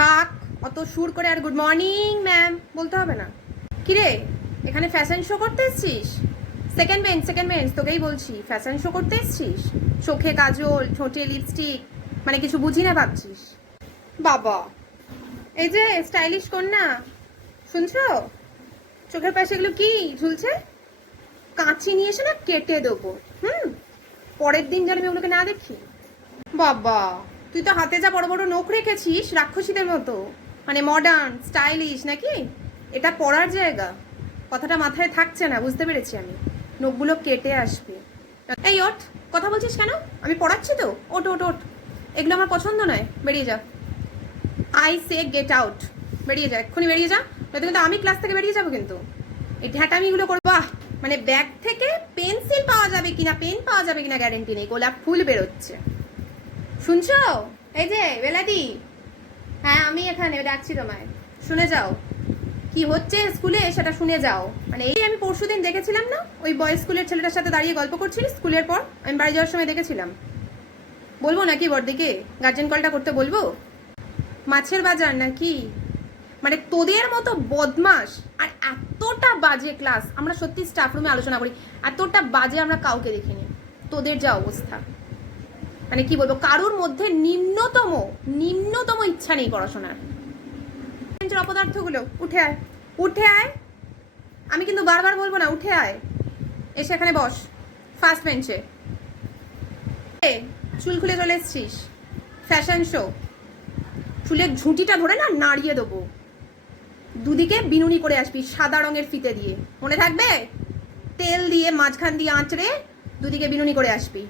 থাক, অত সুর করে আর গুড মর্নিং ম্যাম বলতে হবে না। কিরে, এখানে ফ্যাশন শো করতে এসছিস? সেকেন্ড বেঞ্চ তোকেই বলছি, ফ্যাশন শো করতে এসছিস? চোখে কাজল, ঠোঁটে লিপস্টিক, মানে কিছু বুঝি না ভাবছিস? বাবা, এই যে স্টাইলিশ কন্যা, শুনছো? চোখের পাশে এগুলো কি ঝুলছে? কাঁচি নিয়ে এসে না কেটে দেবো। পরের দিন যেন আমি ওগুলোকে না দেখি। বাবা, তুই তো হাতে যা বড় বড় নখ রেখেছিস রাক্ষসীদের মতো, মানে মডার্ন স্টাইলিশ নাকি? এটা পড়ার জায়গা? কথাটা মাথায় থাকছে না, বুঝতে পেরেছি আমি। নখগুলো কেটে আসবে। এই ওঠ, কথা বলছিস কেন? আমি পড়াচ্ছি তো। ওঠ ওঠ ওঠ, এগুলো আমার পছন্দ নয়, বেরিয়ে যা। আই সে গেট আউট, বেরিয়ে যা, এক্ষুনি বেরিয়ে যা, নয়তো কিন্তু আমি ক্লাস থেকে বেরিয়ে যাবো কিন্তু। এই ঢ্যাটামিগুলো করবো। বাহ, মানে ব্যাগ থেকে পেন্সিল পাওয়া যাবে কিনা, পেন পাওয়া যাবে কিনা গ্যারেন্টি নেই, গোলাপ ফুল বেরোচ্ছে। শুনছো? এই যে বেলাদি, হ্যাঁ আমি এখানে ডাকছি তোমায়, শুনে যাও কি হচ্ছে স্কুলে, সেটা শুনে যাও। মানে এই আমি পরশুদিন দেখেছিলাম না, ওই বয়েজ স্কুলের ছেলেটার সাথে দাঁড়িয়ে গল্প করছিস স্কুলের পর, আমি বাড়ি যাওয়ার সময় দেখেছিলাম। বলবো নাকি বড়দিকে গার্জেন কলটা করতে বলবো? মাছের বাজার নাকি? মানে তোদের মতো বদমাস আর এতটা বাজে ক্লাস আমরা সত্যি স্টাফ রুমে আলোচনা করি, এতটা বাজে আমরা কাউকে দেখিনি। তোদের যা অবস্থা, মানে কি বলবো, কারোর মধ্যে নিম্নতম ইচ্ছা নেই পড়াশোনার। অপদার্থগুলো উঠে আয়, উঠে আয়, আমি কিন্তু বারবার বলবো না, উঠে আয়, এসে এখানে বস ফার্স্ট বেঞ্চে। চুল খুলে চলে এসছিস, ফ্যাশন শো, চুলের ঝুঁটিটা ধরে না নাড়িয়ে দেবো। দুদিকে বিনুনি করে আসবি সাদা রঙের ফিতে দিয়ে, মনে থাকবে? তেল দিয়ে মাঝখান দিয়ে আঁচড়ে দুদিকে বিনুনি করে আসবি।